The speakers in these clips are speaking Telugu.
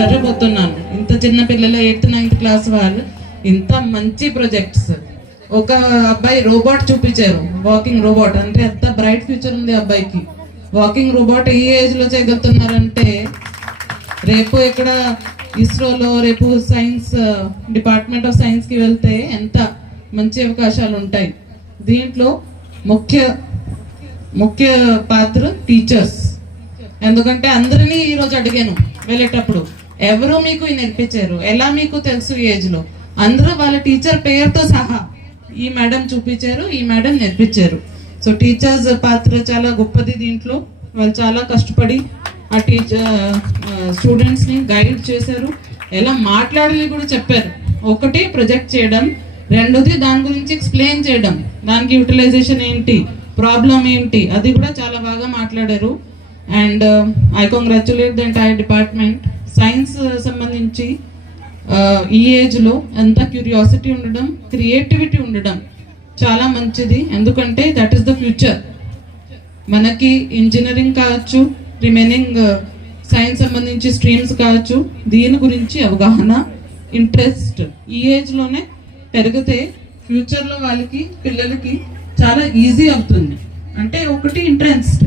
ఆశ్చర్యపోతున్నాను. ఇంత చిన్న పిల్లలు 8th 9th క్లాస్ వాళ్ళు ఇంత మంచి ప్రాజెక్ట్స్. ఒక అబ్బాయి రోబోట్ చూపించారు, వాకింగ్ రోబోట్. అంటే ఎంత బ్రైట్ ఫ్యూచర్ ఉంది అబ్బాయికి. వాకింగ్ రోబోట్ ఈ ఏజ్లో చేయగలుగుతున్నారంటే రేపు ఇక్కడ ఇస్రోలో, రేపు సైన్స్ డిపార్ట్మెంట్ ఆఫ్ సైన్స్కి వెళ్తే ఎంత మంచి అవకాశాలు ఉంటాయి. దీంట్లో ముఖ్య పాత్ర టీచర్స్. ఎందుకంటే అందరినీ ఈరోజు అడిగాను వెళ్ళేటప్పుడు, ఎవరు మీకు నేర్పించారు, ఎలా మీకు తెలుసు ఈ ఏజ్లో? అందరూ వాళ్ళ టీచర్ పేరుతో సహా ఈ మేడం చూపించారు, ఈ మేడం నేర్పించారు. సో టీచర్స్ పాత్ర చాలా గొప్పది దీంట్లో. వాళ్ళు చాలా కష్టపడి ఆ స్టూడెంట్స్ని గైడ్ చేశారు, ఎలా మాట్లాడాలి కూడా చెప్పారు. ఒకటి ప్రొజెక్ట్ చేయడం, రెండోది దాని గురించి ఎక్స్ప్లెయిన్ చేయడం, దానికి యూటిలైజేషన్ ఏంటి, ప్రాబ్లం ఏంటి, అది కూడా చాలా బాగా మాట్లాడారు. And I congratulate the entire department. Science సంబంధించి ఈ ఏజ్లో ఎంత క్యూరియాసిటీ ఉండడం, క్రియేటివిటీ ఉండడం చాలా మంచిది. ఎందుకంటే దట్ ఈస్ ద ఫ్యూచర్. మనకి ఇంజనీరింగ్ కావచ్చు, రిమైనింగ్ సైన్స్ సంబంధించి స్ట్రీమ్స్ కావచ్చు, దీని గురించి అవగాహన, ఇంట్రెస్ట్ ఈ ఏజ్లోనే పెరిగితే ఫ్యూచర్లో వాళ్ళకి, పిల్లలకి చాలా ఈజీ అవుతుంది. అంటే ఒకటి ఇంట్రెస్ట్,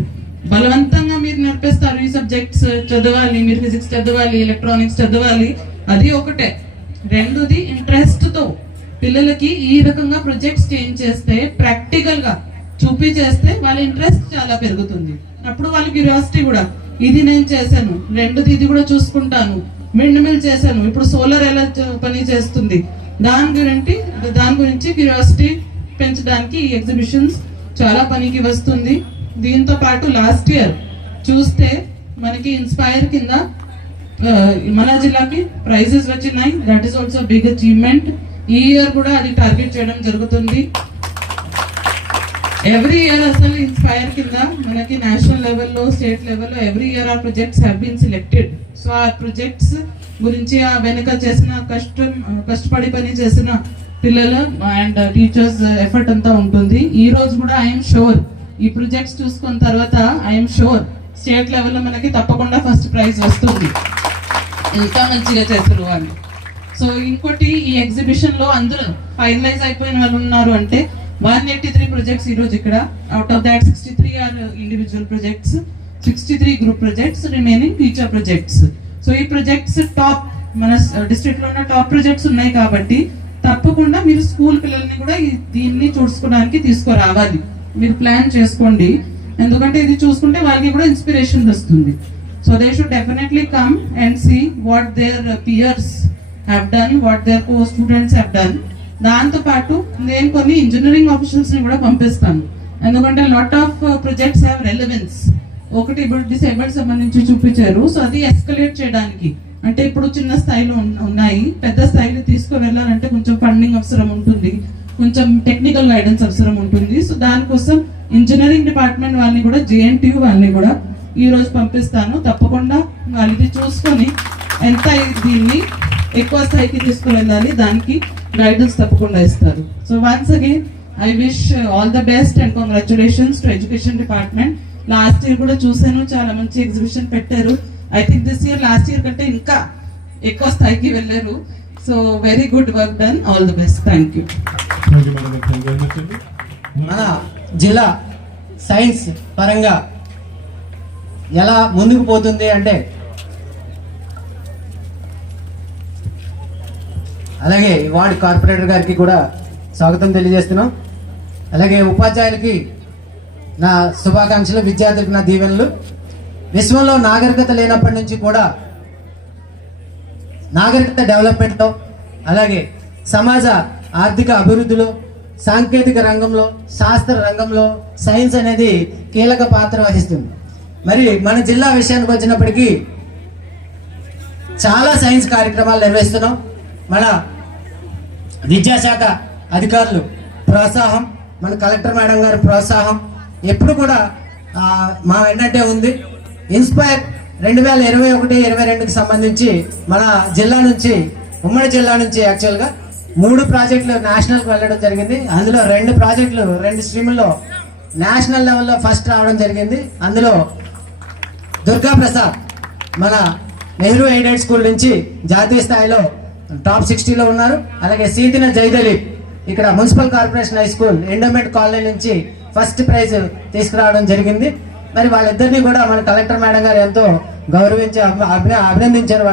బలవంతంగా మీరు నేర్పిస్తారు ఈ సబ్జెక్ట్స్ చదవాలి, మీరు ఫిజిక్స్ చదవాలి, ఎలక్ట్రానిక్స్ చదవాలి, అది ఒకటే. రెండోది ఇంట్రెస్ట్తో పిల్లలకి ఈ రకంగా ప్రొజెక్ట్స్ చేంజ్ చేస్తే, ప్రాక్టికల్గా చూపి చేస్తే వాళ్ళ ఇంట్రెస్ట్ చాలా పెరుగుతుంది. అప్పుడు వాళ్ళ క్యూరియాసిటీ కూడా, ఇది నేను చేశాను, రెండోది ఇది కూడా చూసుకుంటాను, విండ్ మిల్ చేశాను, ఇప్పుడు సోలార్ ఎలా పని చేస్తుంది, దాని గురించి క్యూరియాసిటీ పెంచడానికి ఈ ఎగ్జిబిషన్స్ చాలా పనికి వస్తుంది. దీంతో పాటు లాస్ట్ ఇయర్ చూస్తే మనకి ఇన్స్పైర్ కింద మన జిల్లాకి ప్రైజెస్ వచ్చినాయి. That is also big achievement. ఈ ఇయర్ కూడా అది టార్గెట్ చేయడం జరుగుతుంది. ఎవ్రీ ఇయర్ అసలు ఇన్స్పైర్ కింద మనకి నేషనల్ లెవెల్లో, స్టేట్ లెవెల్లో ఎవ్రీ ఇయర్ ఆ projects have been selected. So ఆ ప్రొజెక్ట్స్ గురించి, ఆ వెనుక చేసిన కష్టపడి పని చేసిన పిల్లలు అండ్ టీచర్స్ ఎఫర్ట్ అంతా ఉంటుంది. ఈ రోజు కూడా ఐఎమ్ షూర్ ఈ ప్రొజెక్ట్స్ చూసుకున్న తర్వాత ఐఎమ్ షూర్ స్టేట్ లెవెల్లో మనకి తప్పకుండా ఫస్ట్ ప్రైజ్ వస్తుంది. ఎంత మంచిగా చేస్తారు వాళ్ళు. సో ఇంకోటి, ఈ ఎగ్జిబిషన్ లో అందరూ ఫైనలైజ్ అయిపోయిన వాళ్ళు ఉన్నారు అంటే 183 ప్రాజెక్ట్స్ ఈ రోజు ఇక్కడ. Out of that 63 are individual projects, 63 group projects, remaining teacher projects. So ఈ ప్రాజెక్ట్స్ టాప్, మన డిస్ట్రిక్ట్ లో ఉన్న టాప్ ప్రాజెక్ట్స్ ఉన్నాయి కాబట్టి తప్పకుండా మీరు స్కూల్ పిల్లల్ని కూడా దీన్ని చూసుకోవడానికి తీసుకురావాలి. మీరు ప్లాన్ చేసుకోండి, ఎందుకంటే ఇది చూసుకుంటే వాళ్ళకి కూడా ఇన్స్పిరేషన్ వస్తుంది. So they should definitely come and see what their peers have done, what their co students have done. దాంతో పాటు నేను కొన్ని ఇంజనీరింగ్ ఆఫీసర్స్ ని కూడా పంపిస్తాను, ఎందుకంటే lot of projects have relevance. ఒకటి ఇప్పుడు డిసేబుల్డ్ సంబంధించి చూపించారు, సో అది ఎస్కలేట్ చేయడానికి. అంటే ఇప్పుడు చిన్న స్థాయిలో ఉన్నాయి, పెద్ద స్థాయిలో తీసుకువెళ్ళాలంటే కొంచెం ఫండింగ్ అవసరం ఉంటుంది, కొంచెం టెక్నికల్ గైడెన్స్ అవసరం ఉంటుంది. సో దానికోసం ఇంజనీరింగ్ డిపార్ట్మెంట్ వాళ్ళని కూడా, JNTU వాళ్ళని కూడా ఈ రోజు పంపిస్తాను. తప్పకుండా వాళ్ళు ఇది చూసుకొని ఎంత దీన్ని ఎక్కువ స్థాయికి తీసుకువెళ్ళాలి, దానికి గైడెన్స్ తప్పకుండా ఇస్తారు. So once again I wish all the best and congratulations to education department. Last year కూడా చూసాను, చాలా మంచి ఎగ్జిబిషన్ పెట్టారు. I think this year last year కంటే ఇంకా ఎక్కువ స్థాయికి వెళ్ళారు. So very good work done, all the best, thank you. మన జిల్లా సైన్స్ పరంగా ఎలా ముందుకు పోతుంది అంటే, అలాగే వార్డ్ కార్పొరేటర్ గారికి కూడా స్వాగతం తెలియజేస్తున్నాం. అలాగే ఉపాధ్యాయులకి నా శుభాకాంక్షలు, విద్యార్థులకు నా దీవెనలు. విశ్వంలో నాగరికత లేనప్పటి నుంచి కూడా నాగరికత డెవలప్మెంట్లో, అలాగే సమాజ ఆర్థిక అభివృద్ధిలో, సాంకేతిక రంగంలో, శాస్త్ర రంగంలో సైన్స్ అనేది కీలక పాత్ర వహిస్తుంది. మరి మన జిల్లా విషయానికి వచ్చినప్పటికీ చాలా సైన్స్ కార్యక్రమాలు నిర్వహిస్తున్నాం. మన విద్యాశాఖ అధికారులు ప్రోత్సాహం, మన కలెక్టర్ మేడం గారి ప్రోత్సాహం ఎప్పుడు కూడా మా వెన్నట్టే ఉంది. ఇన్స్పైర్ 2021-22కి సంబంధించి మన జిల్లా నుంచి, ఉమ్మడి జిల్లా నుంచి యాక్చువల్గా 3 ప్రాజెక్టులు నేషనల్కి వెళ్ళడం జరిగింది. అందులో 2 ప్రాజెక్టులు 2 స్ట్రీముల్లో నేషనల్ లెవెల్లో ఫస్ట్ రావడం జరిగింది. అందులో దుర్గా ప్రసాద్ మన నెహ్రూ ఎయిడెడ్ స్కూల్ నుంచి జాతీయ స్థాయిలో టాప్ 60లో ఉన్నారు. అలాగే సీతిన జయదలీప్ ఇక్కడ municipal corporation high school endowment colony నుంచి ఫస్ట్ ప్రైజ్ తీసుకురావడం జరిగింది. మరి వాళ్ళిద్దరినీ కూడా మన కలెక్టర్ మేడం గారు ఎంతో గౌరవించి అభినందించారు.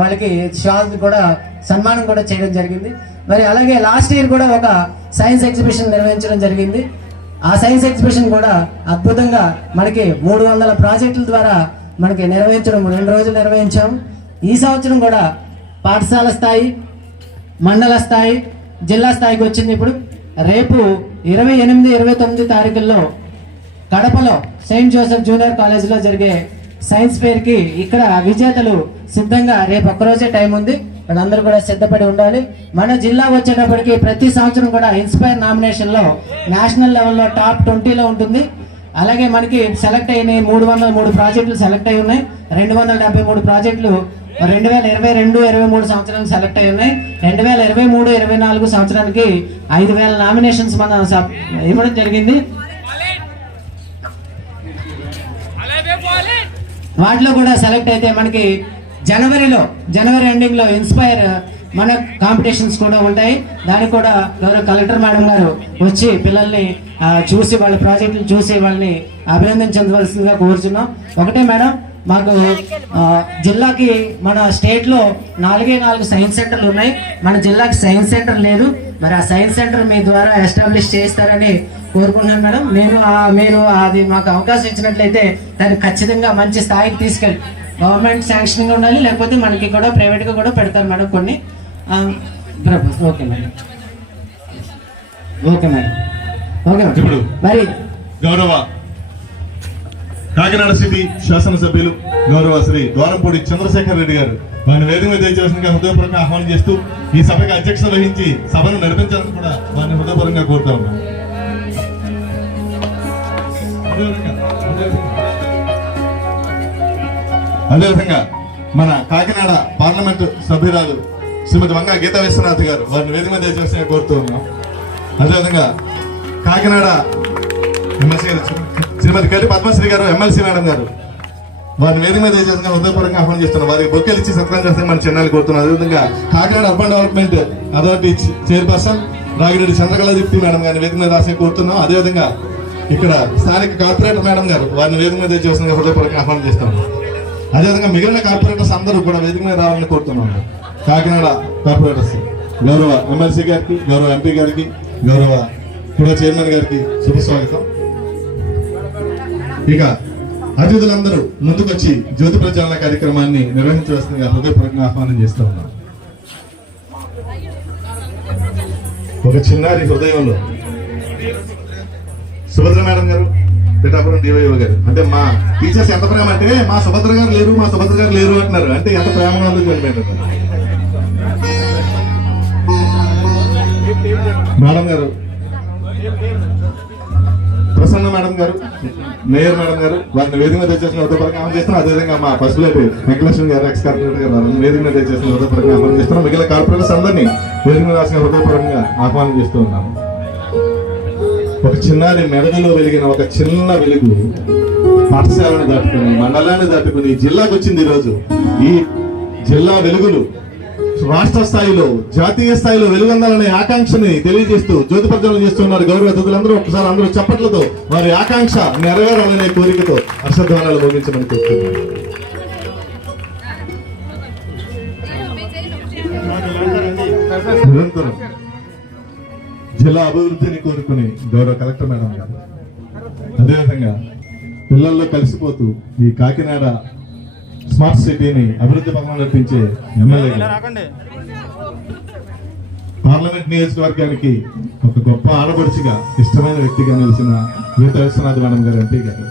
వాళ్ళకి షాల్ కూడా సన్మానం కూడా చేయడం జరిగింది. మరి అలాగే లాస్ట్ ఇయర్ కూడా ఒక సైన్స్ ఎగ్జిబిషన్ నిర్వహించడం జరిగింది. ఆ సైన్స్ ఎగ్జిబిషన్ కూడా అద్భుతంగా మనకి 300 ప్రాజెక్టుల ద్వారా మనకి నిర్వహించడం 2 రోజులు నిర్వహించాం. ఈ సంవత్సరం కూడా పాఠశాల స్థాయి, మండల స్థాయి, జిల్లా స్థాయికి వచ్చింది. ఇప్పుడు రేపు 28, 29 తారీఖుల్లో కడపలో సెయింట్ జోసెఫ్ జూనియర్ కాలేజీలో జరిగే సైన్స్ ఫేర్కి ఇక్కడ విజేతలు సిద్ధంగా రేపు ఒక్కరోజే టైం ఉంది. వాళ్ళందరూ కూడా సిద్ధపడి ఉండాలి. మన జిల్లా వచ్చేటప్పటికి ప్రతి సంవత్సరం కూడా ఇన్స్పైర్ నామినేషన్లో నేషనల్ లెవెల్లో టాప్ 20లో ఉంటుంది. అలాగే మనకి సెలెక్ట్ అయినాయి 303 ప్రాజెక్టులు సెలెక్ట్ అయి ఉన్నాయి. 273 ప్రాజెక్టులు 2022-23 సంవత్సరానికి సెలెక్ట్ అయి ఉన్నాయి. 2023-24 సంవత్సరానికి 5000 నామినేషన్స్ మనం ఇవ్వడం జరిగింది. వాటిలో కూడా సెలెక్ట్ అయితే మనకి జనవరి ఎండింగ్లో ఇన్స్పైర్ మన కాంపిటీషన్స్ కూడా ఉంటాయి. దానికి కూడా గౌరవ కలెక్టర్ మేడం గారు వచ్చి పిల్లల్ని చూసి వాళ్ళ ప్రాజెక్టులు చూసి వాళ్ళని అభినందించవలసిందిగా కోరుచున్నాం. ఒకటే మేడం, మాకు జిల్లాకి మన స్టేట్లో 4 సైన్స్ సెంటర్లు ఉన్నాయి. మన జిల్లాకి సైన్స్ సెంటర్ లేదు. మరి ఆ సైన్స్ సెంటర్ మీ ద్వారా ఎస్టాబ్లిష్ చేస్తారని కోరుకున్నాను మేడం. మీరు అది మాకు అవకాశం ఇచ్చినట్లయితే దాన్ని ఖచ్చితంగా మంచి స్థాయికి తీసుకెళ్ళి గవర్నమెంట్ శాంక్షనింగ్ ఉండాలి, లేకపోతే మనకి కూడా ప్రైవేట్గా కూడా పెడతారు మేడం కొన్ని. Okay madam. ఇప్పుడు మరి గౌరవ కాకినాడ సిటీ శాసనసభ్యులు గౌరవ శ్రీ ద్వారంపూడి చంద్రశేఖర్ రెడ్డి గారు వారిని వేదిక మీద దయచేసిన హృదయపూర్వకంగా ఆహ్వానం చేస్తూ ఈ సభకి అధ్యక్షత వహించి సభను నడిపించాలని కూడా వారిని హృదయపూర్వకంగా కోరుతా ఉన్నాం. అదేవిధంగా మన కాకినాడ పార్లమెంటు సభ్యురాలు శ్రీమతి వంగా గీతా విశ్వనాథ్ గారు వారిని వేదిక మీద దయచేసిన కోరుతూ ఉన్నాం. అదేవిధంగా కాకినాడ ఎమ్మెల్సీ శ్రీమతి గడ్డి పద్మశ్రీ గారు ఎమ్మెల్సీ మేడం గారు వారిని వేదిక మీద చేసిన హృదయపూర్వకంగా ఆహ్వానం చేస్తున్నారు. వారికి బొక్కేలు ఇచ్చి సత్కారం చేస్తే మన చిన్నాలు కోరుతున్నారు. అదేవిధంగా Kakinada urban development authority chairperson Ragireddy Chandrakala Deepthi madam గారిని వేదిక మీద రాసి కోరుతున్నాం. అదేవిధంగా ఇక్కడ స్థానిక కార్పొరేటర్ మేడం గారు వారిని వేదిక మీద చేసిన హృదయపూర్వకంగా ఆహ్వానం చేస్తున్నాం. అదేవిధంగా మిగిలిన కార్పొరేటర్స్ అందరూ కూడా వేదిక మీద రావాలని కోరుతున్నాం. కాకినాడ కార్పొరేటర్స్ గౌరవ ఎమ్మెల్సీ గారికి, గౌరవ ఎంపీ గారికి, గౌరవ కూడా చైర్మన్ గారికి శుభస్వాగతం. ఇక అతిథులందరూ ముందుకొచ్చి జ్యోతి ప్రచారణ కార్యక్రమాన్ని నిర్వహించవలసిందిగా హృదయపూర్వకంగా ఆహ్వానం చేస్తూ ఉన్నాం. ఒక చిన్నారి హృదయంలో సుభద్ర మేడం గారు, పిఠాపురం డివైఓ గారు, అంటే మా టీచర్స్ ఎంత ప్రేమ అంటే మా సుభద్ర గారు లేరు అంటున్నారు. అంటే ఎంత ప్రేమగా ఉందో చనిపోయింది. మేడం గారు, ప్రసన్న మేడం గారు, మేయర్ మేడం గారు వారిని వేదిక మీద చేసిన హృదయపూర్వకంగా ఆహ్వానం చేస్తున్నారు. అదేవిధంగా మా పసుపులేటి వెంకటలక్ష్మి గారు, ఎక్స్ కార్పొరేటర్ గారు వారిని వేదిక మీద చేసిన హృదయపూర్వకంగా ఆహ్వానం చేస్తున్నాం. మిగిలిన కార్పొరేటర్స్ అందరినీ వేదిక మీద రాసిన హృదయపూర్వకంగా ఆహ్వానం చేస్తూ ఉన్నాము. ఒక చిన్నారి మెడలో వెలిగిన ఒక చిన్న వెలుగు పాఠశాలను దాటుకుని, మండలాన్ని దాటుకుని జిల్లాకు వచ్చింది. ఈరోజు ఈ జిల్లా వెలుగులు రాష్ట్ర స్థాయిలో, జాతీయ స్థాయిలో వెలుగొందాలనే ఆకాంక్షని తెలియజేస్తూ జ్యోతి ప్రజ్వలన చేస్తున్నారు. గౌరవ అతిథులందరూ ఒకసారి అందరూ చప్పట్లతో వారి ఆకాంక్ష నెరవేరాలనే కోరికతో హర్షధ్వానాలు మోగించమని కోరుతున్నారు. నిరంతరం జిల్లా అభివృద్ధిని కోరుకుని గౌరవ కలెక్టర్ మేడం గారు, అదేవిధంగా పిల్లల్లో కలిసిపోతూ ఈ కాకినాడ స్మార్ట్ సిటీని అభివృద్ధి పథకం నడిపించే ఎమ్మెల్యే పార్లమెంట్ నియోజకవర్గానికి ఒక గొప్ప ఆడపడుచుగా ఇష్టమైన వ్యక్తిగా నిలిచిన గీతా విశ్వనాథ్ మేడం గారు ఎంపీ గారు,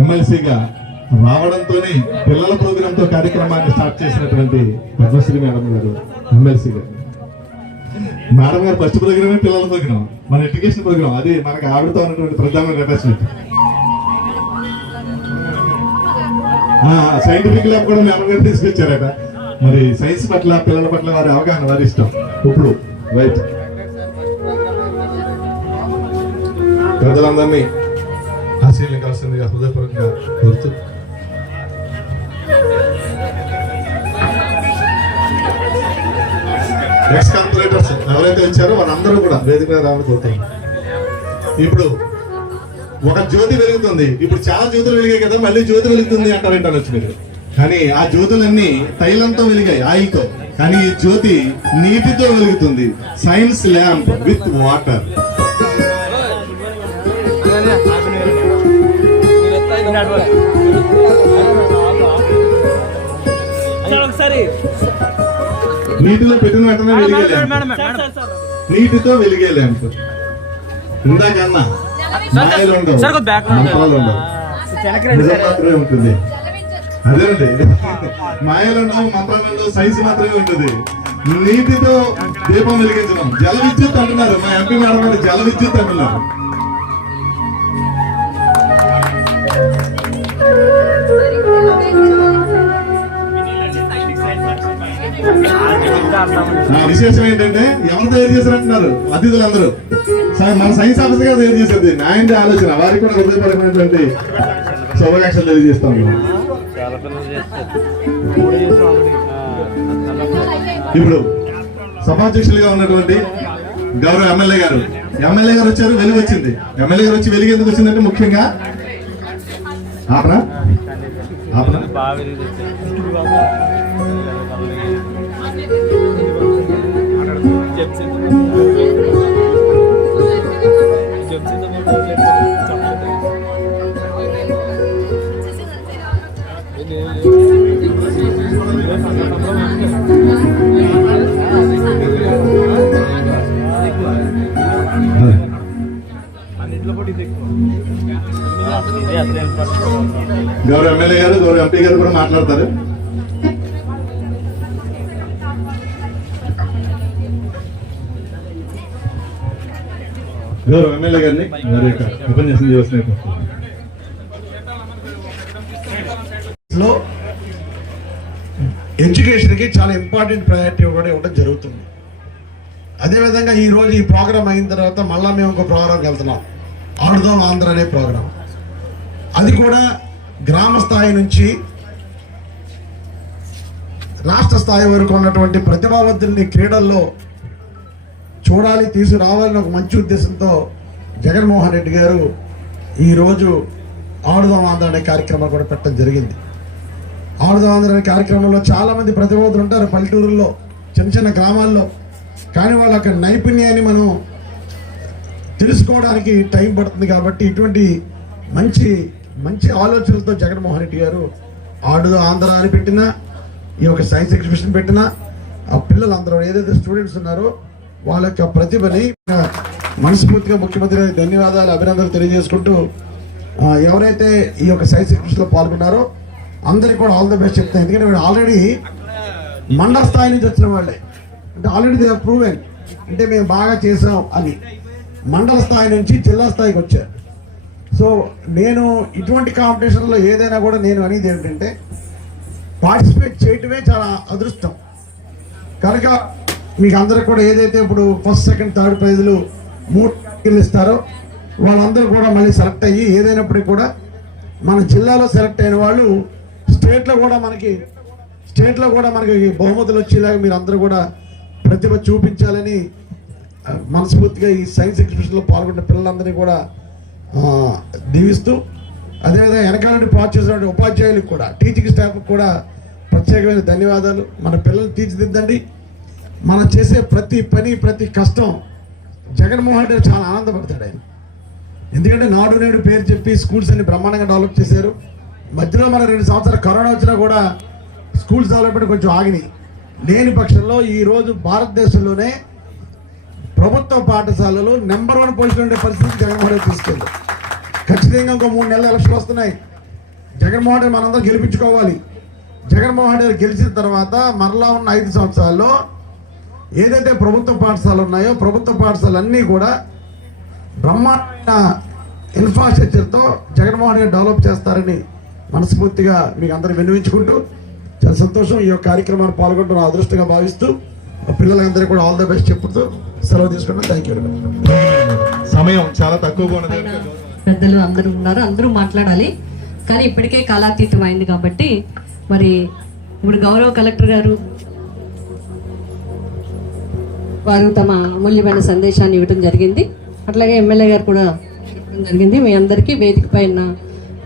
ఎమ్మెల్సీగా రావడంతోనే పిల్లల ప్రోగ్రాంతో కార్యక్రమాన్ని స్టార్ట్ చేసినటువంటి పద్మశ్రీ మేడం గారు ఎమ్మెల్సీ గారు. మేడం గారు ఫస్ట్ ప్రోగ్రామే పిల్లల ప్రోగ్రాం, మన ఎడ్యుకేషన్ ప్రోగ్రాం. అది మనకి ఆవిడతో ఉన్నటువంటి ప్రధానమైన అటాచ్మెంట్. సైంటిఫిక్ ల్యాబ్ కూడా మేడం గారు తీసుకొచ్చారట. మరి సైన్స్ పట్ల, పిల్లల పట్ల వారి అవగాహన, వారి ఇష్టం. ఇప్పుడు రైట్ పెద్దలందరినీ ఆశీర్వదించాల్సిందిగా హృదయపూర్వకంగా కోరుతూ ఎక్స్ కార్పొరేటర్స్ ఎవరైతే వచ్చారో వాళ్ళందరూ కూడా వేదిక మీద రావాలని కోరుతున్నాం. ఇప్పుడు ఒక జ్యోతి వెలుగుతుంది. ఇప్పుడు చాలా జ్యోతులు వెలిగాయి కదా, మళ్ళీ జ్యోతి వెలుగుతుంది అంటారేంటనొచ్చు మీరు. కానీ ఆ జ్యోతులన్నీ తైలంతో వెలిగాయి, ఆయిల్తో. కానీ ఈ జ్యోతి నీటితో వెలుగుతుంది. Science lamp with water. నీటిలో పెట్టిన వెంటనే వెలిగే ల్యాంప్, నీటితో వెలిగే ల్యాంప్. ఇందాకన్నా మాయలు ఉండవు, మంత్రాలు ఉండవు, నిజం మాత్రమే ఉంటుంది. అదేనండి, మాయలు ఉండవు, మంత్రాలు ఉండవు, సైన్స్ మాత్రమే ఉంటుంది. నీటితో దీపం వెలిగించడం. జల విద్యుత్ అంటున్నారు మా ఎంపీ మేడం గారు, జల విద్యుత్ అంటున్నారు. విశేషం ఏంటంటే ఎవరు తయారు చేశారంటున్నారు అతిథులందరూ. మన సైన్స్ ఆఫీసర్ గారు తయారు చేసేది. ఆయన ఆలోచన, వారికి కూడా హృదయపరమైనటువంటి శుభాకాంక్షలు తెలియజేస్తాం. ఇప్పుడు సభాధ్యక్షులుగా ఉన్నటువంటి గౌరవ ఎమ్మెల్యే గారు వచ్చారు, వెలుగు వచ్చింది. ఎమ్మెల్యే గారు వచ్చి వెలుగు ఎందుకు వచ్చిందంటే ముఖ్యంగా ఆపనా గౌరవ ఎమ్మెల్యే గారు, గౌరవ ఎంపీ గారు కూడా మాట్లాడతారు. గౌరవ ఎమ్మెల్యే గారిని వారి యొక్క ఉపన్యాసం చేయవలసిన ఎడ్యుకేషన్కి చాలా ఇంపార్టెంట్ ప్రయారిటీ కూడా ఇవ్వడం జరుగుతుంది. అదేవిధంగా ఈరోజు ఈ ప్రోగ్రామ్ అయిన తర్వాత మళ్ళీ మేము ఒక ప్రోగ్రామ్కి వెళ్తున్నాం, ఆడుదాం ఆంధ్ర అనే ప్రోగ్రాం. అది కూడా గ్రామ స్థాయి నుంచి రాష్ట్ర స్థాయి వరకు ఉన్నటువంటి ప్రతిభావంతుల్ని క్రీడల్లో చూడాలి, తీసుకురావాలని ఒక మంచి ఉద్దేశంతో జగన్మోహన్ రెడ్డి గారు ఈరోజు ఆడుదాం ఆంధ్ర అనే కార్యక్రమం కూడా పెట్టడం జరిగింది. ఆడుదాం ఆంధ్ర అనే కార్యక్రమంలో చాలామంది ప్రతిభావంతులు ఉంటారు పల్లెటూరుల్లో, చిన్న చిన్న గ్రామాల్లో. కానీ వాళ్ళ యొక్క నైపుణ్యాన్ని మనం తెలుసుకోవడానికి టైం పడుతుంది. కాబట్టి ఇటువంటి మంచి మంచి ఆలోచనలతో జగన్మోహన్ రెడ్డి గారు ఆడుదాం ఆంధ్ర అని పెట్టినా, ఈ యొక్క సైన్స్ ఎగ్జిబిషన్ పెట్టినా, ఆ పిల్లలందరూ ఏదైతే స్టూడెంట్స్ ఉన్నారో వాళ్ళ యొక్క ప్రతిభని మనస్ఫూర్తిగా ముఖ్యమంత్రి గారికి ధన్యవాదాలు, అభినందనలు తెలియజేసుకుంటూ ఎవరైతే ఈ యొక్క సైన్స్ ఎగ్జిబిషన్లో పాల్గొన్నారో అందరికీ కూడా ఆల్ ద బెస్ట్ చెప్తాను. ఎందుకంటే వీళ్ళు ఆల్రెడీ మండల స్థాయి నుంచి వచ్చిన వాళ్ళే, అంటే ఆల్రెడీ దే ప్రూవెన్, అంటే మేము బాగా చేసాం అని. మండల స్థాయి నుంచి జిల్లా స్థాయికి వచ్చారు. సో నేను ఇటువంటి కాంపిటీషన్లో ఏదైనా కూడా నేను అనేది ఏంటంటే పార్టిసిపేట్ చేయటమే చాలా అదృష్టం. కనుక మీకు అందరికి కూడా ఏదైతే ఇప్పుడు ఫస్ట్ సెకండ్ థర్డ్ ప్రైజులు 3 ఇస్తారో వాళ్ళందరూ కూడా మళ్ళీ సెలెక్ట్ అయ్యి, ఏదైనప్పటికీ కూడా మన జిల్లాలో సెలెక్ట్ అయిన వాళ్ళు స్టేట్లో కూడా మనకి బహుమతులు వచ్చేలాగా మీరు అందరూ కూడా ప్రతిభ చూపించాలని మనస్ఫూర్తిగా ఈ సైన్స్ ఎగ్జిబిషన్లో పాల్గొన్న పిల్లలందరినీ కూడా దీవిస్తూ, అదేవిధంగా వెనకాలంటే పాటు చేసిన ఉపాధ్యాయులకు కూడా, టీచింగ్ స్టాఫ్కి కూడా ప్రత్యేకమైన ధన్యవాదాలు. మన పిల్లల్ని తీర్చిదిద్దండి. మనం చేసే ప్రతి పని ప్రతి కష్టం జగన్మోహన్ రెడ్డి చాలా ఆనందపడతాడు ఆయన. ఎందుకంటే నాడు నేడు పేరు చెప్పి స్కూల్స్ అన్ని బ్రహ్మాండంగా డెవలప్ చేశారు. మధ్యలో మన 2 సంవత్సరాలు కరోనా వచ్చినా కూడా స్కూల్స్ డెవలప్మెంట్ కొంచెం ఆగినాయి. లేని పక్షంలో ఈరోజు భారతదేశంలోనే ప్రభుత్వ పాఠశాలలు నెంబర్ 1 పొజిషన్ ఉండే పరిస్థితి జగన్మోహన్ రెడ్డి తీసుకెళ్ళి. ఖచ్చితంగా ఇంకో 3 నెలల ఎలక్షన్లు వస్తున్నాయి. జగన్మోహన్ రెడ్డి మనందరం గెలిపించుకోవాలి. జగన్మోహన్ రెడ్డి గెలిచిన తర్వాత మరలా ఉన్న 5 సంవత్సరాల్లో ఏదైతే ప్రభుత్వ పాఠశాలలు ఉన్నాయో ప్రభుత్వ పాఠశాలన్నీ కూడా బ్రహ్మాండ ఇన్ఫ్రాస్ట్రక్చర్తో జగన్మోహన్ రెడ్డి డెవలప్ చేస్తారని మనస్ఫూర్తిగా మీకు అందరూ విన్నవించుకుంటూ చాలా సంతోషం. ఈ యొక్క కార్యక్రమాన్ని పాల్గొంటున్న అదృష్టంగా భావిస్తూ పిల్లలందరికీ కూడా ఆల్ ద బెస్ట్ చెప్తూ సెలవు తీసుకుంటాం. Thank you. సమయం చాలా తక్కువగా ఉన్నది. పెద్దలు అందరూ ఉన్నారు, అందరూ మాట్లాడాలి. కానీ ఇప్పటికే కాలాతీతం అయింది కాబట్టి మరి ఇప్పుడు గౌరవ కలెక్టర్ గారు వారు తమ అమూల్యమైన సందేశాన్ని ఇవ్వడం జరిగింది. అట్లాగే ఎమ్మెల్యే గారు కూడా చెప్పడం జరిగింది. మీ అందరికీ వేదికపై ఉన్న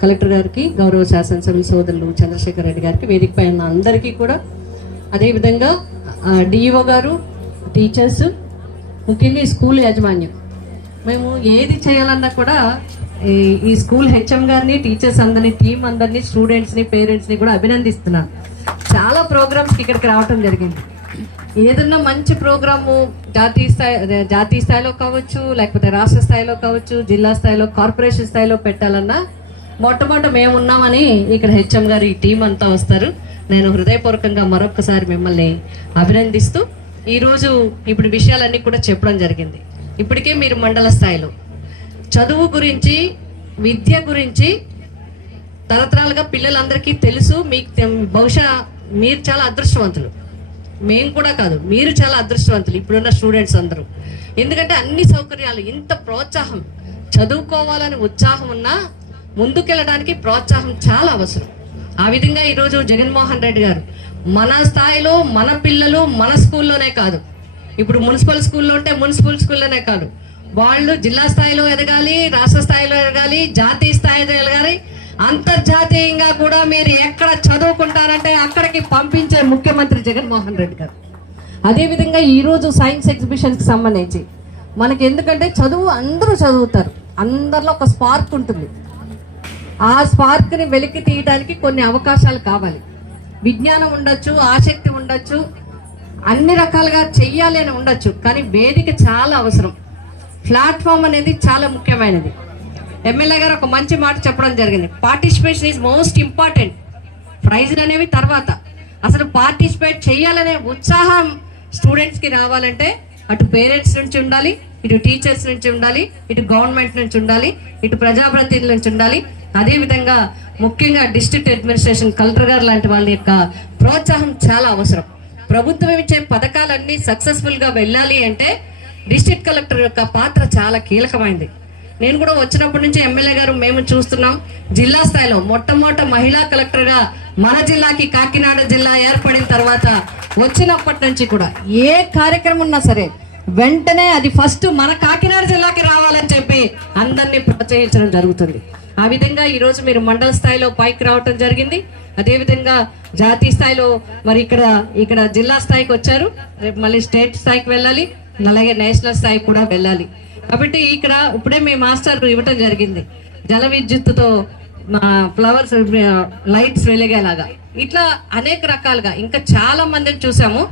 కలెక్టర్ గారికి, గౌరవ శాసనసభ్యులు సోదరులు చంద్రశేఖర్ రెడ్డి గారికి, వేదికపై ఉన్న అందరికీ కూడా, అదేవిధంగా డిఈఓ గారు, టీచర్స్, ముఖ్యంగా ఈ స్కూల్ యాజమాన్యం, మేము ఏది చేయాలన్నా కూడా ఈ స్కూల్ హెచ్ఎం గారిని, టీచర్స్ అందరినీ, టీం అందరినీ, స్టూడెంట్స్ని, పేరెంట్స్ని కూడా అభినందిస్తున్నాను. చాలా ప్రోగ్రామ్స్కి ఇక్కడికి రావటం జరిగింది. ఏదన్నా మంచి ప్రోగ్రాము జాతీయ స్థాయిలో కావచ్చు, లేకపోతే రాష్ట్ర స్థాయిలో కావచ్చు, జిల్లా స్థాయిలో, కార్పొరేషన్ స్థాయిలో పెట్టాలన్నా మొట్టమొదట మేము ఉన్నామని ఇక్కడ హెచ్ఎం గారు, ఈ టీం అంతా వస్తారు. నేను హృదయపూర్వకంగా మరొకసారి మిమ్మల్ని అభినందిస్తూ ఈరోజు ఇప్పుడు విషయాలన్నీ కూడా చెప్పడం జరిగింది. ఇప్పటికే మీరు మండల స్థాయిలో చదువు గురించి, విద్య గురించి తరతరాలుగా పిల్లలందరికీ తెలుసు. మీకు బహుశా మీరు చాలా అదృష్టవంతులు, మేము కూడా కాదు, మీరు చాలా అదృష్టవంతులు ఇప్పుడున్న స్టూడెంట్స్ అందరూ. ఎందుకంటే అన్ని సౌకర్యాలు, ఇంత ప్రోత్సాహం, చదువుకోవాలని ఉత్సాహం ఉన్నా ముందుకెళ్ళడానికి ప్రోత్సాహం చాలా అవసరం. ఆ విధంగా ఈరోజు జగన్మోహన్ రెడ్డి గారు మన స్థాయిలో మన పిల్లలు మన స్కూల్లోనే కాదు, ఇప్పుడు మున్సిపల్ స్కూల్లో ఉంటే మున్సిపల్ స్కూల్లోనే కాదు, వాళ్ళు జిల్లా స్థాయిలో ఎదగాలి, రాష్ట్ర స్థాయిలో ఎదగాలి, జాతీయ స్థాయిలో ఎదగాలి, అంతర్జాతీయంగా కూడా మీరు ఎక్కడ చదువుకుంటారంటే అక్కడికి పంపించే ముఖ్యమంత్రి జగన్మోహన్ రెడ్డి గారు. అదేవిధంగా ఈరోజు సైన్స్ ఎగ్జిబిషన్కి సంబంధించి మనకి, ఎందుకంటే చదువు అందరూ చదువుతారు, అందరిలో ఒక స్పార్క్ ఉంటుంది. ఆ స్పార్క్ని వెలికి తీయడానికి కొన్ని అవకాశాలు కావాలి. విజ్ఞానం ఉండొచ్చు, ఆసక్తి ఉండొచ్చు, అన్ని రకాలుగా చెయ్యాలి అని ఉండొచ్చు, కానీ వేదిక చాలా అవసరం. ప్లాట్ఫామ్ అనేది చాలా ముఖ్యమైనది. ఎమ్మెల్యే గారు ఒక మంచి మాట చెప్పడం జరిగింది, పార్టిసిపేషన్ ఈజ్ మోస్ట్ ఇంపార్టెంట్. ప్రైజ్లు అనేవి తర్వాత, అసలు పార్టిసిపేట్ చేయాలనే ఉత్సాహం స్టూడెంట్స్కి రావాలంటే అటు పేరెంట్స్ నుంచి ఉండాలి, ఇటు టీచర్స్ నుంచి ఉండాలి, ఇటు గవర్నమెంట్ నుంచి ఉండాలి, ఇటు ప్రజాప్రతినిధుల నుంచి ఉండాలి. అదేవిధంగా ముఖ్యంగా డిస్ట్రిక్ట్ అడ్మినిస్ట్రేషన్, కలెక్టర్ గారు లాంటి వాళ్ళ యొక్క ప్రోత్సాహం చాలా అవసరం. ప్రభుత్వం ఇచ్చే పథకాలన్నీ సక్సెస్ఫుల్గా వెళ్ళాలి అంటే డిస్ట్రిక్ట్ కలెక్టర్ యొక్క పాత్ర చాలా కీలకమైంది. నేను కూడా వచ్చినప్పటి నుంచి ఎమ్మెల్యే గారు మేము చూస్తున్నాం, జిల్లా స్థాయిలో మొట్టమొదట మహిళా కలెక్టర్గా మన జిల్లాకి, కాకినాడ జిల్లా ఏర్పడిన తర్వాత వచ్చినప్పటి నుంచి కూడా ఏ కార్యక్రమం ఉన్నా సరే వెంటనే అది ఫస్ట్ మన కాకినాడ జిల్లాకి రావాలని చెప్పి అందరినీ ప్రోత్సహించడం జరుగుతుంది. ఆ విధంగా ఈరోజు మీరు మండల స్థాయిలో పైకి రావటం జరిగింది. అదేవిధంగా జాతీయ స్థాయిలో మరి ఇక్కడ జిల్లా స్థాయికి వచ్చారు, రేపు మళ్ళీ స్టేట్ స్థాయికి వెళ్ళాలి, అలాగే నేషనల్ స్థాయికి కూడా వెళ్ళాలి. కాబట్టి ఇక్కడ ఇప్పుడే మీ మాస్టర్ ఇవ్వటం జరిగింది, జల విద్యుత్తుతో ఫ్లవర్స్, లైట్స్ వెలిగేలాగా, ఇట్లా అనేక రకాలుగా ఇంకా చాలా మందిని చూసాము.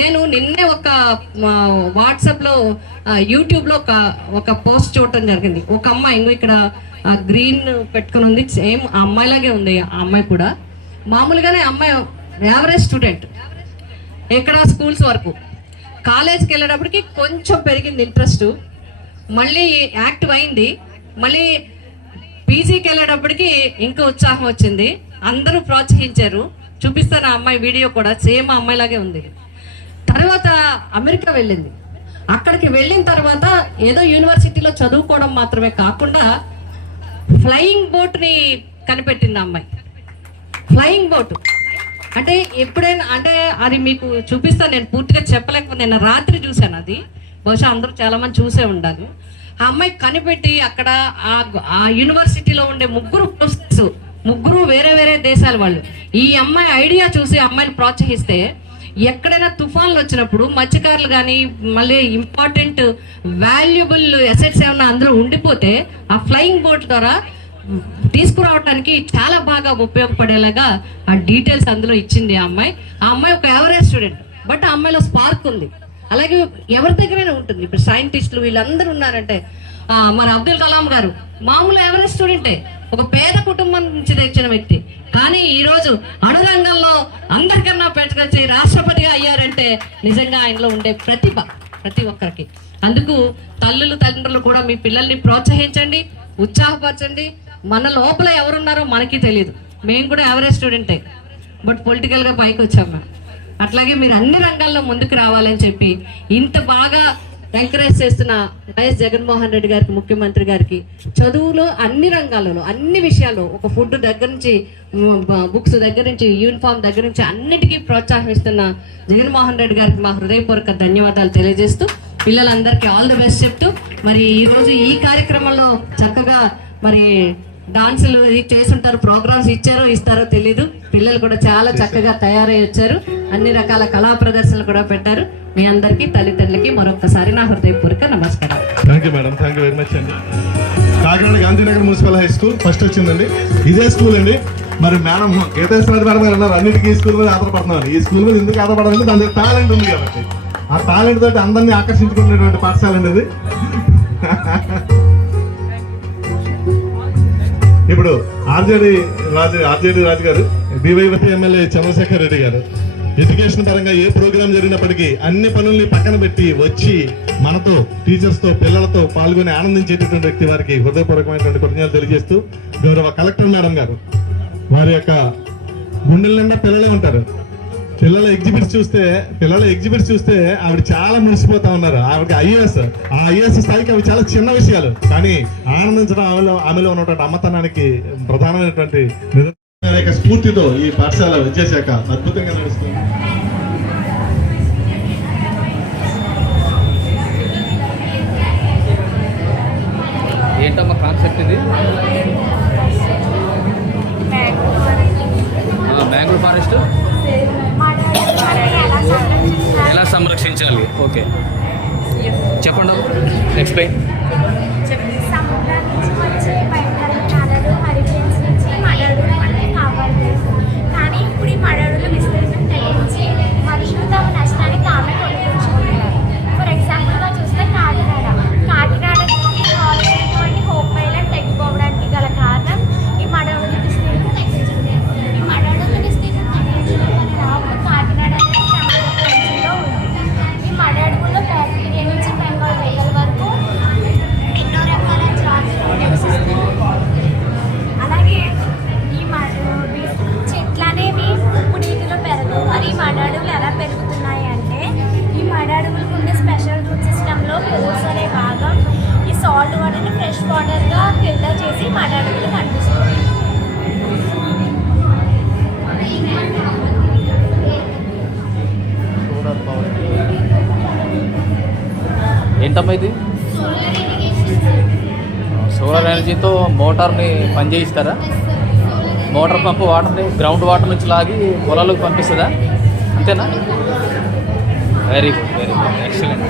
నేను నిన్నే ఒక వాట్సాప్లో, యూట్యూబ్లో ఒక పోస్ట్ చూడటం జరిగింది. ఒక అమ్మాయి ఇక్కడ గ్రీన్ పెట్టుకుని ఉంది, సేమ్ ఆ అమ్మాయిలాగే ఉంది. ఆ అమ్మాయి కూడా మామూలుగానే అమ్మాయి యావరేజ్ స్టూడెంట్, ఎక్కడ స్కూల్స్ వరకు, కాలేజ్కి వెళ్ళేటప్పటికి కొంచెం పెరిగింది ఇంట్రెస్ట్, మళ్ళీ యాక్టివ్ అయింది, మళ్ళీ పీజీకి వెళ్ళేటప్పటికి ఇంకా ఉత్సాహం వచ్చింది, అందరూ ప్రోత్సహించారు. చూపిస్తాను ఆ అమ్మాయి వీడియో కూడా, సేమ్ ఆ అమ్మాయిలాగే ఉంది. తర్వాత అమెరికా వెళ్ళింది. అక్కడికి వెళ్ళిన తర్వాత ఏదో యూనివర్సిటీలో చదువుకోవడం మాత్రమే కాకుండా ఫ్లయింగ్ బోట్ని కనిపెట్టింది అమ్మాయి. ఫ్లయింగ్ బోట్ అంటే ఎప్పుడైనా, అంటే అది మీకు చూపిస్తాను, నేను పూర్తిగా చెప్పలేకపోతే, నేను రాత్రి చూశాను, అది బహుశా అందరూ చాలా మంది చూసే ఉండాలి. ఆ అమ్మాయి కనిపెట్టి అక్కడ ఆ యూనివర్సిటీలో ఉండే ముగ్గురు వేరే వేరే దేశాల వాళ్ళు. ఈ అమ్మాయి ఐడియా చూసి అమ్మాయిని ప్రోత్సహిస్తే ఎక్కడైనా తుఫాన్లు వచ్చినప్పుడు మత్స్యకారులు కానీ, మళ్ళీ ఇంపార్టెంట్ వాల్యుబుల్ అసెట్స్ ఏమన్నా అందరూ ఉండిపోతే ఆ ఫ్లయింగ్ బోట్ ద్వారా తీసుకురావడానికి చాలా బాగా ఉపయోగపడేలాగా ఆ డీటెయిల్స్ అందులో ఇచ్చింది ఆ అమ్మాయి. ఆ అమ్మాయి ఒక యావరేజ్ స్టూడెంట్, బట్ ఆ అమ్మాయిలో స్పార్క్ ఉంది. అలాగే ఎవరి దగ్గరైనా ఉంటుంది. ఇప్పుడు సైంటిస్టులు వీళ్ళందరూ ఉన్నారంటే, మన అబ్దుల్ కలాం గారు మామూలు యావరేజ్ స్టూడెంటే, ఒక పేద కుటుంబం నుంచి తెచ్చిన వ్యక్తి, కానీ ఈరోజు అణురంగంలో అందరికన్నా పెట్టుకొచ్చి రాష్ట్రపతిగా అయ్యారంటే నిజంగా ఆయనలో ఉండే ప్రతిభ ప్రతి ఒక్కరికి. అందుకు తల్లులు తండ్రులు కూడా మీ పిల్లల్ని ప్రోత్సహించండి, ఉత్సాహపరచండి. మన లోపల ఎవరున్నారో మనకి తెలియదు. మేము కూడా యావరేజ్ స్టూడెంటే, బట్ పొలిటికల్గా పైకి వచ్చాము మేము. అట్లాగే మీరు అన్ని రంగాల్లో ముందుకు రావాలని చెప్పి ఇంత బాగా ఎంకరేజ్ చేస్తున్న వైఎస్ జగన్మోహన్ రెడ్డి గారికి, ముఖ్యమంత్రి గారికి చదువులో అన్ని రంగాలలో అన్ని విషయాల్లో ఒక ఫుడ్ దగ్గర నుంచి బుక్స్ దగ్గర నుంచి యూనిఫామ్ దగ్గర నుంచి అన్నిటికీ ప్రోత్సాహిస్తున్న జగన్మోహన్ రెడ్డి గారికి మా హృదయపూర్వక ధన్యవాదాలు తెలియజేస్తూ పిల్లలందరికీ ఆల్ ది బెస్ట్ చెప్తూ మరి ఈరోజు ఈ కార్యక్రమంలో చక్కగా మరి డాన్సులు చేసుంటారు, ప్రోగ్రామ్స్ ఇస్తారో తెలీదు. పిల్లలు కూడా చాలా చక్కగా తయారై వచ్చారు, అన్ని రకాల కళా ప్రదర్శనలు కూడా పెట్టారు. మీ అందరికీ తల్లిదండ్రులకి మరొకసారి నా హృదయపూర్వక నమస్కారం. Thank you madam, thank you very much అండి. Kakinada Gandhinagar municipal high school first వచ్చిందండి, ఇదే స్కూల్ అండి. మరి మేడం గీతేశ్వర మేడం గారు అన్నారు అన్నిటికీ ఈ స్కూల్ మీద ఆధారపడుతున్నారు. ఈ స్కూల్ మీద ఎందుకు ఆధారపడాలంటే దాని టాలెంట్ ఉంది కాబట్టి, ఆ టాలెంట్ తోటి అందరినీ ఆకర్షించుకునేటువంటి పాఠశాల అండి ఇది. ఇప్పుడు ఆర్జేడి రాజు గారు, బీవైవతి ఎమ్మెల్యే చంద్రశేఖర్ రెడ్డి గారు ఎడ్యుకేషన్ పరంగా ఏ ప్రోగ్రామ్ జరిగినప్పటికీ అన్ని పనుల్ని పక్కన పెట్టి వచ్చి మనతో టీచర్స్ తో పిల్లలతో పాల్గొని ఆనందించేటటువంటి వ్యక్తి, వారికి హృదయపూర్వకమైనటువంటి కృతజ్ఞతలు తెలియజేస్తూ గౌరవ కలెక్టర్ మేడం గారు, వారి యొక్క గుండెల నిండా పిల్లలే ఉంటారు. పిల్లల ఎగ్జిబిట్స్ చూస్తే ఆవిడ చాలా మురిసిపోతా ఉన్నారు. ఆవిడకి ఐఏఎస్ స్థాయికి అవి చాలా చిన్న విషయాలు, కానీ ఆనందించడం ఆమెలో ఉన్నటువంటి అమ్మతనానికి ప్రధానమైనటువంటి స్ఫూర్తితో ఈ పాఠశాల విద్యాశాఖ అద్భుతంగా నడుస్తుంది. ఏంటమ్మా కాన్సెప్ట్ ఇది? మ్యాంగ్రూవ్ ఫారెస్ట్ ఎలా సంరక్షించాలి? ఓకే, చెప్పండి, ఎక్స్ప్లెయిన్. సముద్రం నుంచి వచ్చే బయటలు హరికేన్స్ నుంచి మడడులు మనకి కాపాడుతుంది. కానీ ఇప్పుడు ఈ మడడులు విస్తీర్ణం తగ్గించి మనుషులు తమ నష్టాన్ని తామే కొనుక్కుంటున్నారు. ఫర్ ఎగ్జాంపుల్గా చూస్తే కాకినాడకి కావాల్సినటువంటి హోప్ ఐలాండ్ తగ్గిపోవడానికి గల కారణం ఈ మడడుల విస్తీర్ణం తగ్గించింది. ఈ మడడుల విస్తీర్ణం తగ్గించడం వల్ల కాకినాడ అనేది ప్రమాదంలో ఉంది. ఈ మడ అడవుల్లో బ్యాక్టీరియా నుంచి బెంగాల్ వేగల వరకు ఎన్నో రకాల జాతులు నివసిస్తాయి. అలాగే ఈ చెట్లు అనేవి ఉప్పు నీటిలో పెరగవు. మరి ఈ మడ అడవులు ఎలా పెరుగుతున్నాయి అంటే ఈ మడ అడవులకు ఉండే స్పెషల్ రూట్ సిస్టంలో పోర్స్ అనే భాగం ఈ సాల్ట్ వాటర్ని ఫ్రెష్ వాటర్గా ఫిల్టర్ చేసి మడ అడవులు కనిపిస్తుంది. ఏంటమ్మా ఇది? సోలార్ ఎనర్జీతో మోటార్ని పనిచేయిస్తారా? మోటార్ పంపు వాటర్ని గ్రౌండ్ వాటర్ నుంచి లాగి పొలాలకు పంపిస్తుందా? అంతేనా? Very good, excellent.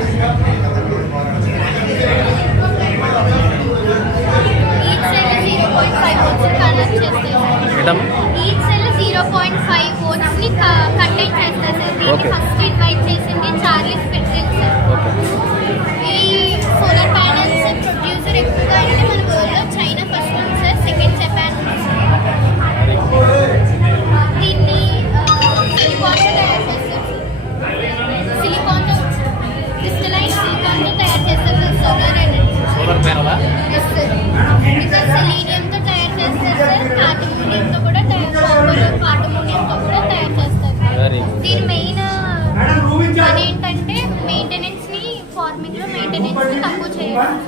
ఏంటమ్మా? ఓకే, ఈ సోలార్ ప్యానెల్స్ ప్రొడ్యూసర్ ఎక్కువగా అయితే మన వరల్డ్లో చైనా ఫస్ట్ ఉంది సార్, సెకండ్ జపాన్ ఉంది సార్. దీన్ని సిలికాన్తో తయారు చేస్తారు. సిలికాన్తో క్రిస్టలైన్ సిలికాన్తో తయారు చేస్తారు సార్ సోలార్ ఎనర్జీ. సోలార్ ప్యానలా? Yes sir. ఇంకా సెలీనియంతో తయారు చేస్తారు సార్, కార్టమోనియంతో కూడా కార్టమోనియంతో కూడా తయారు చేస్తారు. దీని మెయిన్ పని ఏంటంటే మెయింటెనెన్స్ ని, ఫార్మింగ్ లో మెయింటెనెన్స్ ని తక్కువ చేయడం.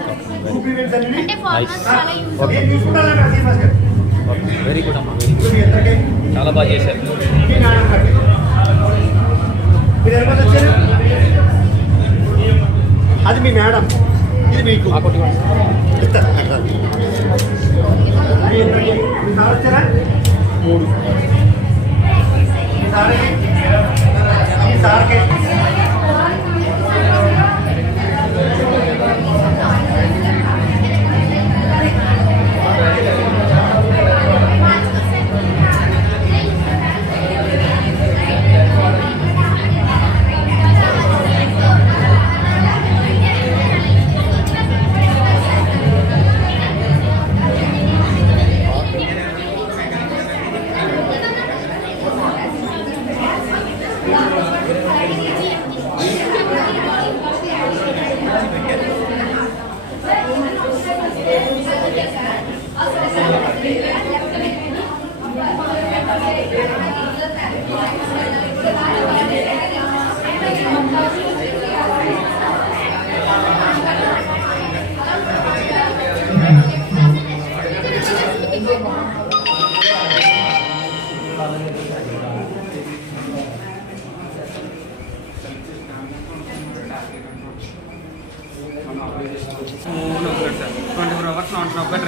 అంటే ఫార్మర్స్ చాలా యూజ్. వెరీ గుడ్ అమ్మా, చాలా బాగా చేశారు. అది మీ మేడం, ఇది మీకు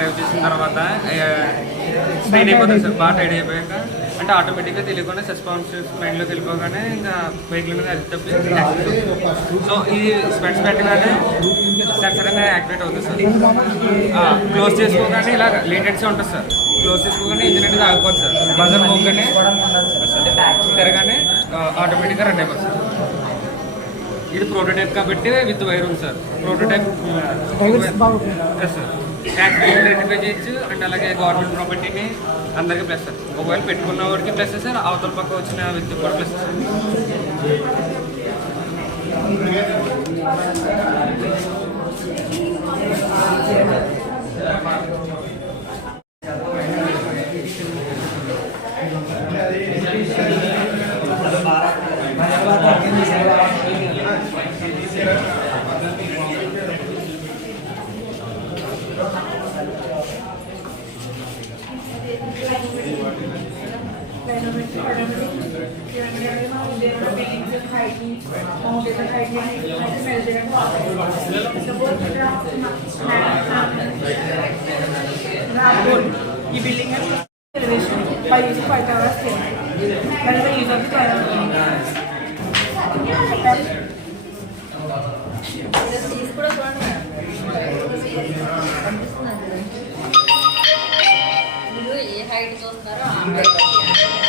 డ్రైవ్ చేసిన తర్వాత స్ట్రైన్ అయిపోతుంది సార్. బాగా టైడ్ అయిపోయాక అంటే ఆటోమేటిక్గా తెలియకుండా సస్పెన్షన్స్ మైండ్లోకి వెళ్ళిపోగానే ఇంకా వెహికల్ మీద అది తప్పి యాక్సిడెంట్ అవుతుంది. సో ఇది స్పెట్స్ పెట్టగానే సెన్సర్ అనేది యాక్టివేట్ అవుతుంది సార్. క్లోజ్ చేసుకోగానే ఇలా లేటెడ్స్ ఉంటుంది సార్. క్లోజ్ చేసుకోగానే ఇంజిన్ అనేది ఆగిపోతుంది సార్. బజర్ మోగానే తిరగానే ఆటోమేటిక్గా రన్ అయిపోతుంది సార్. ఇది ప్రోటోటైప్ కాబట్టి విత్ వైర్ ఉంది sir. Prototype sir accident rectify చేయొచ్చు అండ్ అలాగే గవర్నమెంట్ ప్రాపర్టీని అందరికీ ప్లస్ సార్. ఒకవేళ పెట్టుకున్న వాడికి ప్లస్ సార్, అవతల పక్క వచ్చిన వ్యక్తికి కూడా ప్లస్ సార్. ఈ బిల్డింగ్ ఎలివేషన్ 5 hours మరి యూజ్ ఆఫ్ కూడా చూడండి. మీరు ఏ హైట్ చూస్తున్నారో ఆ హైట్